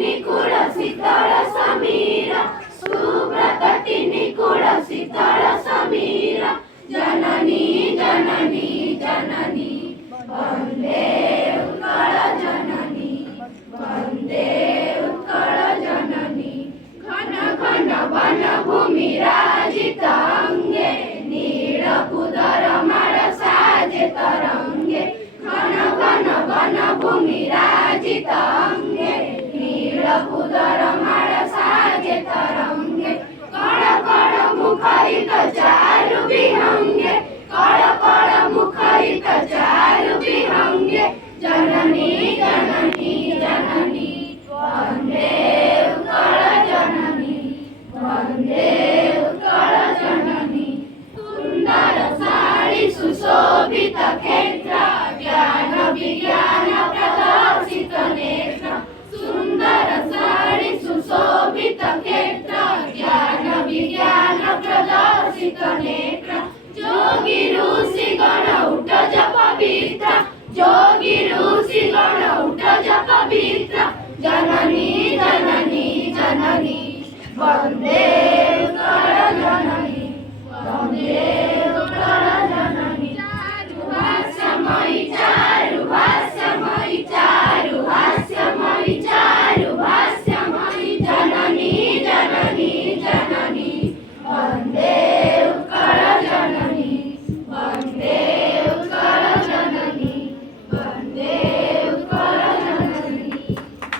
निकुळ शीतळ समीरा सुव्रत निकुळ शीतळ समीरा जननी जननी जननी वंदे उत्कल जननी वंदे उत्कल जननी घन घन वन भूमि राजित अंगे नीलकुदर माळ साजे तरंगे घन घन वन भूमि राजित अंगे नीलकुदर माळ साजे तरंगे कळ कळ मुखरित चारु विहंगे कळ कळ मुखरित चारु विहंगे जननी जननी जननी वंदे उत्कल जननी वंदे उत्कल जननी सुंदर साड़ी सुशोभित क्षेत्र ज्ञान विज्ञान प्रदर्शित नेत्र सुंदर साड़ी सुशोभित क्षेत्र ज्ञान विज्ञान प्रदर्शित नेत्र जोगी ऋषि गण उठ जप पवित्र जोगी ऋषि गण उठ जप पवित्र जननी जननी जननी वंदे उत्कल जननी वंदे